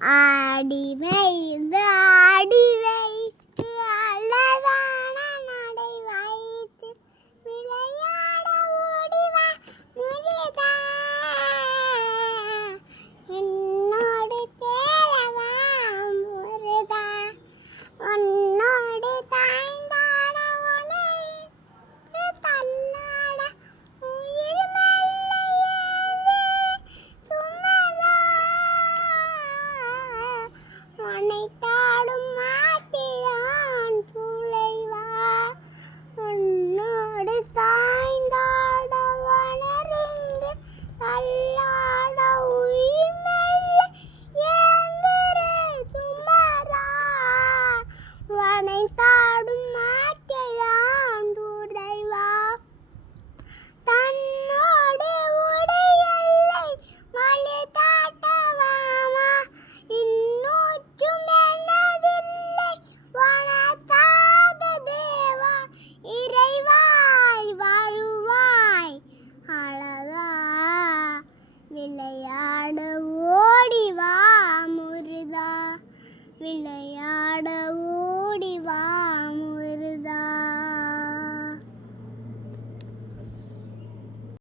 ஆடி வைத்து ஆடி வைத்து அழகான நடை வைத்து விளையாட ஓடிவா முருகா என்னோடு தேரவா முருகா உன்னோடு தாய்ந்தாட உனக்கு தன்னாட உயிர் மெல்லையே சுமவா உனைத்தாடும் மாட்டியான் புலைவா உன்னோடு தாய்ந்தாட வனரிங்கு தள்ளாட உயிர் மெல்ல ஏந்திரு சுமரா வனைத்தாடும் மாட்டியான் புலைவா தன்னோடு உடையல்லை வழி தாட்டவாமா இன்னூச்சும் என்னதில்லை வனத்தாத தேவா இறைவாய் வருவாய் அழகா விளையாட ஓடிவா முருகா விளை